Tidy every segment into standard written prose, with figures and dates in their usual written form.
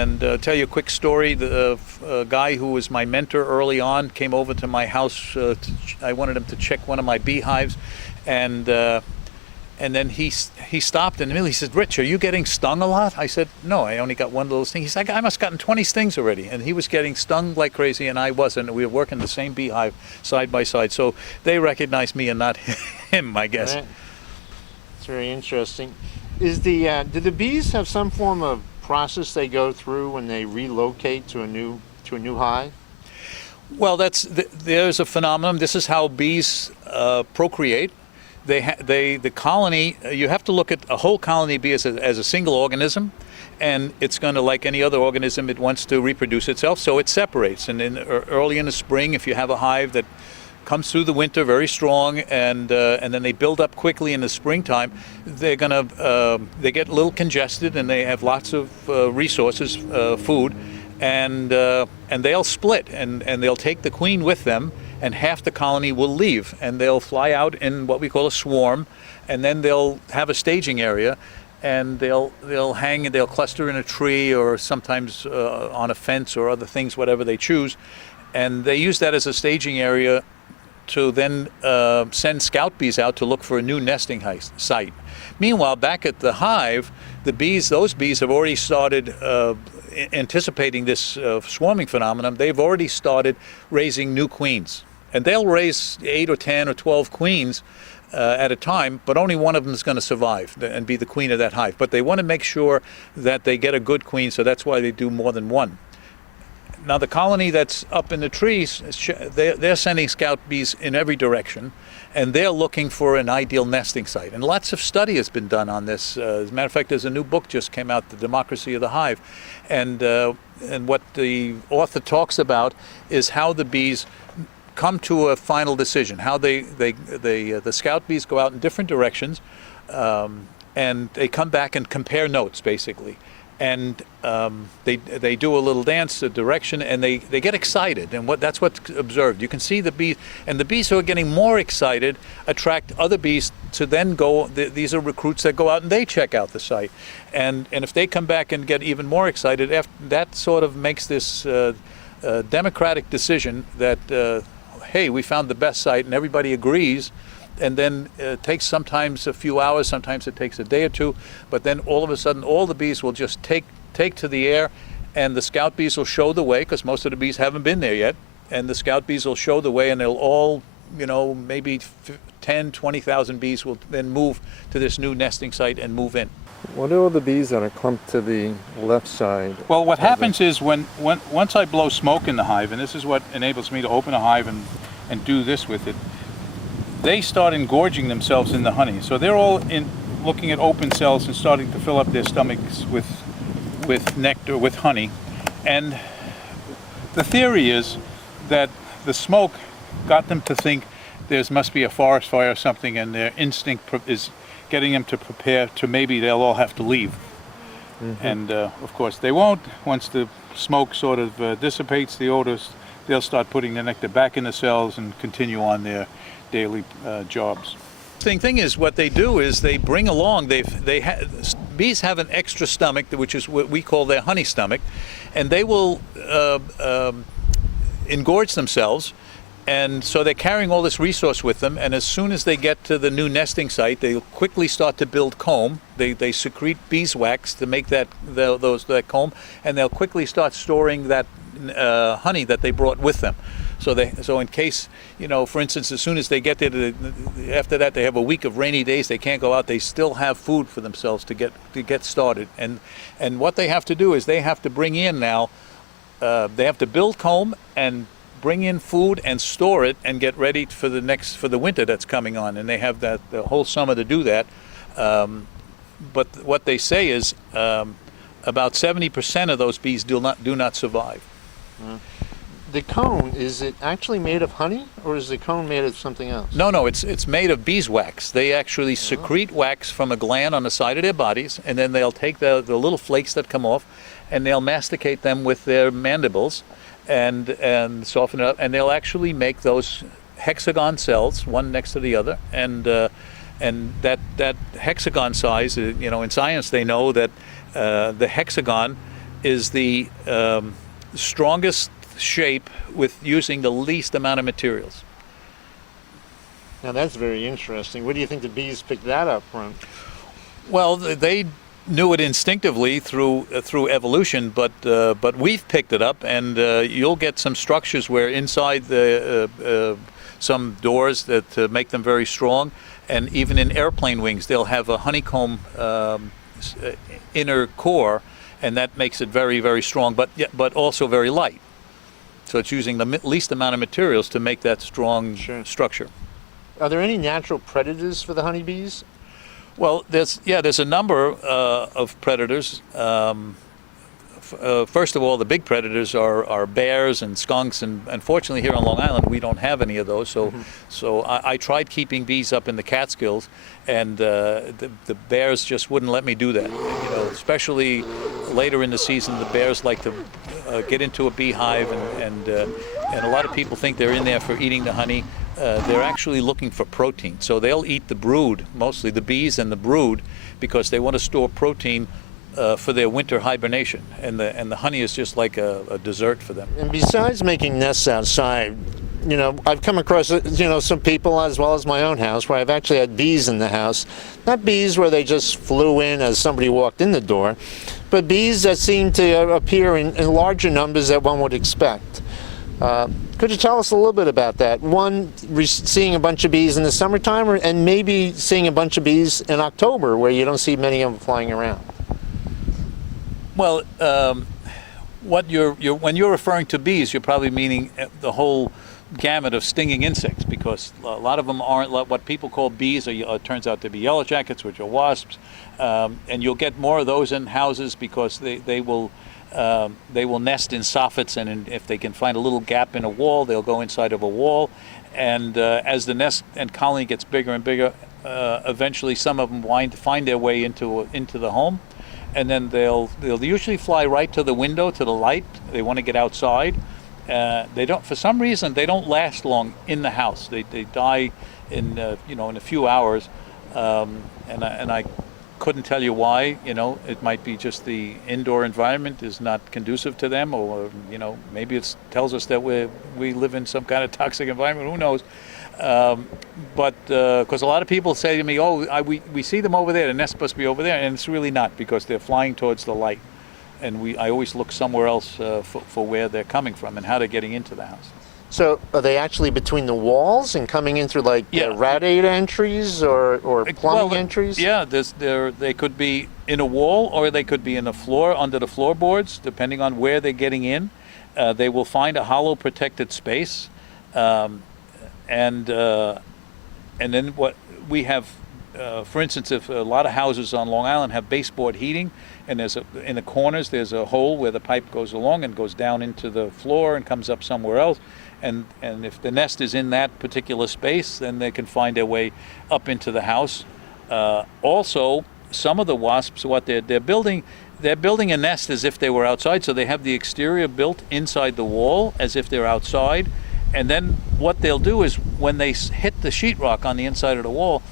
And tell you a quick story. The guy who was my mentor early on came over to my house. I wanted him to check one of my beehives, and then he stopped and he said, "Rich, are you getting stung a lot?" I said, "No, I only got one little sting." He said, "I must have gotten 20 stings already." And he was getting stung like crazy, and I wasn't. We were working the same beehive side by side. So they recognized me and not him, I guess. Right. It's very interesting. Do the bees have some form of process they go through when they relocate to a new hive? Well, there's a phenomenon. This is how bees procreate. The colony, you have to look at a whole colony bee as a single organism, and it's going to, like any other organism, it wants to reproduce itself, so it separates. And early in the spring, if you have a hive that comes through the winter very strong, and then they build up quickly in the springtime, they get a little congested, and they have lots of resources, food, and they'll split, and they'll take the queen with them, and half the colony will leave, and they'll fly out in what we call a swarm, and then they'll have a staging area, and they'll hang and they'll cluster in a tree, or sometimes on a fence or other things, whatever they choose, and they use that as a staging area to then send scout bees out to look for a new nesting site. Meanwhile, back at the hive, those bees have already started anticipating this swarming phenomenon. They've already started raising new queens. And they'll raise 8 or 10 or 12 queens at a time, but only one of them is going to survive and be the queen of that hive. But they want to make sure that they get a good queen, so that's why they do more than one. Now, the colony that's up in the trees, they're sending scout bees in every direction, and they're looking for an ideal nesting site. And lots of study has been done on this. As a matter of fact, there's a new book just came out, The Democracy of the Hive. And what the author talks about is how the bees come to a final decision, how the scout bees go out in different directions, and they come back and compare notes, basically. And they do a little dance, a direction, and they get excited, and that's what's observed. You can see the bees, and the bees who are getting more excited attract other bees to then go. These are recruits that go out and they check out the site, and if they come back and get even more excited, that sort of makes this democratic decision that hey, we found the best site, and everybody agrees. And then it takes sometimes a few hours, sometimes it takes a day or two, but then all of a sudden all the bees will just take to the air, and the scout bees will show the way, because most of the bees haven't been there yet, and the scout bees will show the way, and they'll all, maybe 10, 20,000 bees will then move to this new nesting site and move in. What are all the bees that are clumped to the left side? Well, what happens is once I blow smoke in the hive, and this is what enables me to open a hive and do this with it, they start engorging themselves in the honey. So they're all looking at open cells and starting to fill up their stomachs with nectar, with honey. And the theory is that the smoke got them to think there must be a forest fire or something, and their instinct is getting them to prepare to maybe they'll all have to leave. Mm-hmm. And of course they won't. Once the smoke sort of dissipates the odors, they'll start putting the nectar back in the cells and continue on their daily jobs. The thing is, what they do is they bring along, bees have an extra stomach, which is what we call their honey stomach, and they will engorge themselves, and so they're carrying all this resource with them, and as soon as they get to the new nesting site, they quickly start to build comb. They secrete beeswax to make that comb, and they'll quickly start storing that honey that they brought with them. So in case, for instance, as soon as they get there, after that they have a week of rainy days, they can't go out, they still have food for themselves to get started. And what they have to do is they have to bring in now, they have to build comb and bring in food and store it and get ready for the winter that's coming on. And they have the whole summer to do that. But what they say is about 70% of those bees do not survive. The cone, is it actually made of honey, or is the cone made of something else? No, it's made of beeswax. They actually secrete wax from a gland on the side of their bodies, and then they'll take the little flakes that come off, and they'll masticate them with their mandibles and soften it up, and they'll actually make those hexagon cells, one next to the other, and that hexagon size, in science they know that the hexagon is the strongest shape with using the least amount of materials. Now that's very interesting. Where do you think the bees picked that up from? Well, they knew it instinctively through evolution, but we've picked it up, and you'll get some structures where inside the some doors that make them very strong, and even in airplane wings they'll have a honeycomb inner core, and that makes it very, very strong, but also very light. So it's using the least amount of materials to make that strong structure. Are there any natural predators for the honeybees? Well, there's a number of predators. First of all, the big predators are bears and skunks, and unfortunately here on Long Island we don't have any of those. So I tried keeping bees up in the Catskills, and the bears just wouldn't let me do that. You know, especially later in the season, the bears like to get into a beehive, and a lot of people think they're in there for eating the honey. They're actually looking for protein, so they'll eat the brood, mostly the bees and the brood, because they want to store protein for their winter hibernation, and the honey is just like a dessert for them. And besides making nests outside, you know, I've come across, you know, some people, as well as my own house, where I've actually had bees in the house. Not bees where they just flew in as somebody walked in the door, but bees that seem to appear in larger numbers that one would expect. Could you tell us a little bit about that? One, seeing a bunch of bees in the summertime, and maybe seeing a bunch of bees in October where you don't see many of them flying around. Well, when you're referring to bees, you're probably meaning the whole gamut of stinging insects, because a lot of them aren't what people call bees, or it turns out to be yellow jackets, which are wasps, and you'll get more of those in houses because they will nest in soffits, and if they can find a little gap in a wall, they'll go inside of a wall, and as the nest and colony gets bigger and bigger, eventually some of them find their way into the home, and then they'll usually fly right to the window, to the light. They want to get outside. They don't, for some reason, they don't last long in the house. They die in a few hours, and I couldn't tell you why. You know, it might be just the indoor environment is not conducive to them, or maybe it tells us that we live in some kind of toxic environment. Who knows? But because a lot of people say to me, "Oh, we see them over there. The nest must be over there," and it's really not, because they're flying towards the light, and I always look somewhere else for where they're coming from and how they're getting into the house. So are they actually between the walls and coming in through like radiator entries or plumbing entries? Yeah, they could be in a wall, or they could be in the floor, under the floorboards, depending on where they're getting in. They will find a hollow protected space, and then what we have, for instance, if a lot of houses on Long Island have baseboard heating, and in the corners there's a hole where the pipe goes along and goes down into the floor and comes up somewhere else. And if the nest is in that particular space, then they can find their way up into the house. Also, some of the wasps, what they're building a nest as if they were outside. So they have the exterior built inside the wall as if they're outside. And then what they'll do is, when they hit the sheetrock on the inside of the wall,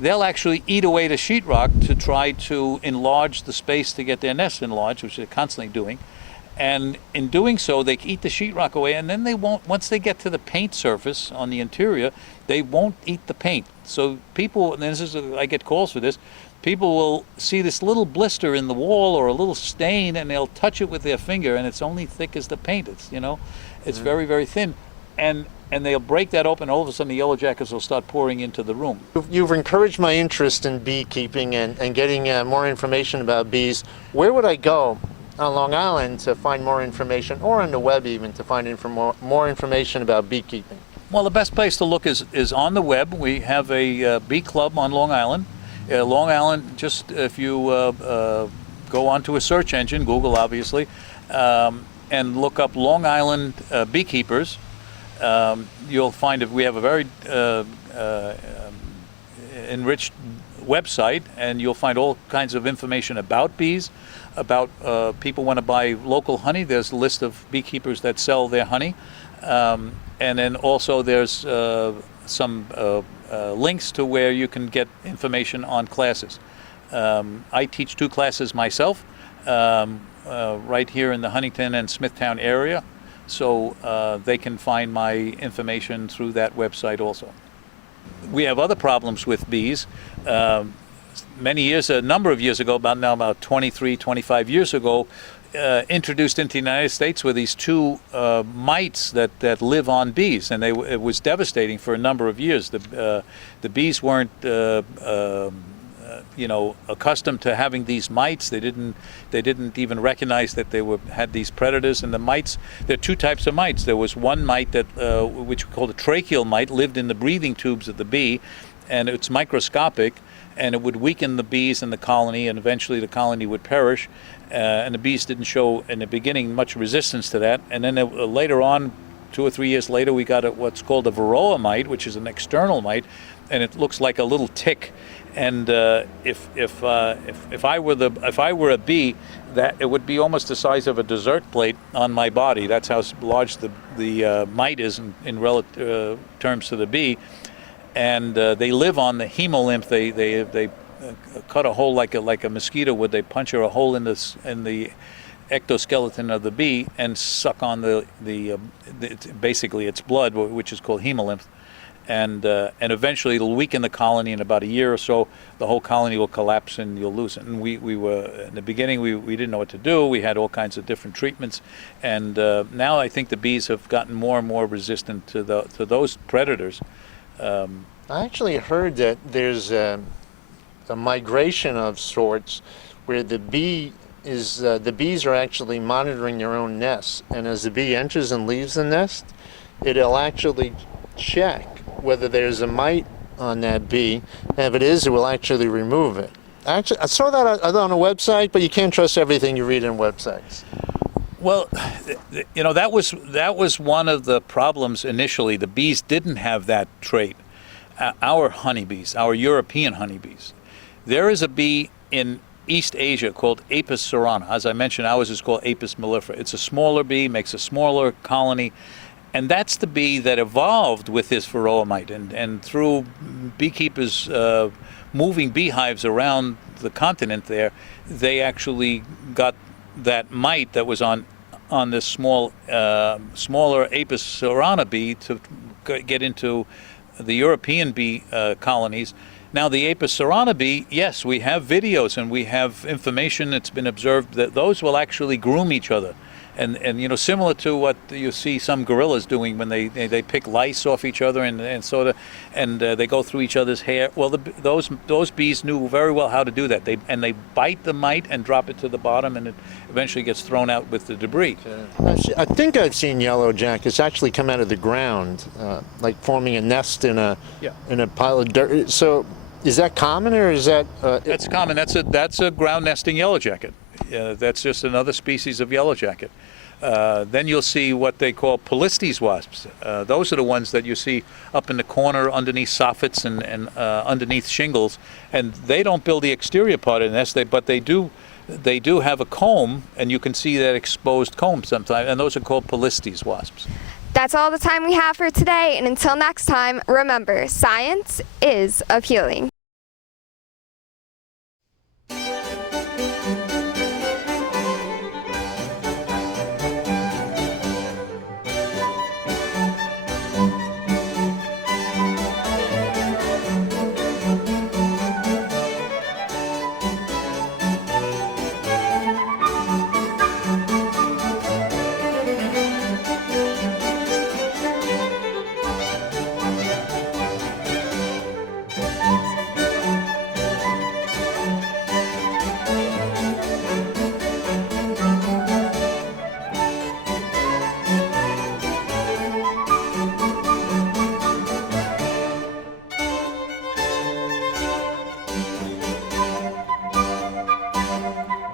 they'll actually eat away the sheetrock to try to enlarge the space to get their nest enlarged, which they're constantly doing. And in doing so, they eat the sheetrock away, and then they won't, once they get to the paint surface on the interior, they won't eat the paint. So people, and I get calls for this, people will see this little blister in the wall or a little stain, and they'll touch it with their finger, and it's only thick as the paint. It's very, very thin. And they'll break that open, and all of a sudden the yellow jackets will start pouring into the room. You've encouraged my interest in beekeeping and getting more information about bees. Where would I go on Long Island to find more information, or on the web even, to find more information about beekeeping? Well, the best place to look is on the web. We have a bee club on Long Island. Long Island, just if you go onto a search engine, Google obviously, and look up Long Island beekeepers, you'll find that we have a very enriched website, and you'll find all kinds of information about bees, about people want to buy local honey. There's a list of beekeepers that sell their honey, and then also there's some links to where you can get information on classes. I teach 2 classes myself. right here in the Huntington and Smithtown area, so they can find my information through that website also. We have other problems with bees. A number of years ago, about 23, 25 years ago, introduced into the United States were these two mites that live on bees, and it was devastating for a number of years. The bees weren't accustomed to having these mites. They didn't even recognize that they had these predators. And the mites, there are two types of mites. There was one mite that which we called a tracheal mite, lived in the breathing tubes of the bee, and it's microscopic, and it would weaken the bees in the colony, and eventually the colony would perish. And the bees didn't show in the beginning much resistance to that. And then later on, 2 or 3 years later, we got what's called a varroa mite, which is an external mite, and it looks like a little tick. And if I were a bee, that it would be almost the size of a dessert plate on my body. That's how large the mite is in relative terms to the bee. And they live on the hemolymph. They cut a hole like a mosquito would. They punch a hole in the ectoskeleton of the bee and suck on basically its blood, which is called hemolymph. And eventually it'll weaken the colony. In about a year or so, the whole colony will collapse and you'll lose it. And we were in the beginning we didn't know what to do. We had all kinds of different treatments, and now I think the bees have gotten more and more resistant to those predators. I actually heard that there's a migration of sorts where the bees are actually monitoring their own nests, and as the bee enters and leaves the nest, it'll actually check whether there's a mite on that bee, and if it is, it will actually remove it. Actually, I saw that on a website, but you can't trust everything you read in websites. Well, that was one of the problems initially. The bees didn't have that trait. Our honeybees, our European honeybees. There is a bee in East Asia called Apis cerana. As I mentioned, ours is called Apis mellifera. It's a smaller bee, makes a smaller colony, and that's the bee that evolved with this varroa mite. And through beekeepers moving beehives around the continent there, they actually got that mite that was on this smaller Apis cerana bee to get into the European bee colonies. Now the Apis cerana bee, yes, we have videos and we have information that's been observed that those will actually groom each other. And similar to what you see some gorillas doing when they pick lice off each other and they go through each other's hair. Well, those bees knew very well how to do that. They bite the mite and drop it to the bottom, and it eventually gets thrown out with the debris. I think I've seen yellow jackets actually come out of the ground, like forming a nest in a pile of dirt. So, is that common, or is that? That's common. That's a ground nesting yellow jacket. That's just another species of yellow jacket. Then you'll see what they call Polistes wasps. Those are the ones that you see up in the corner underneath soffits and underneath shingles. And they don't build the exterior part of the nest, but they do have a comb, and you can see that exposed comb sometimes. And those are called Polistes wasps. That's all the time we have for today. And until next time, remember, science is appealing.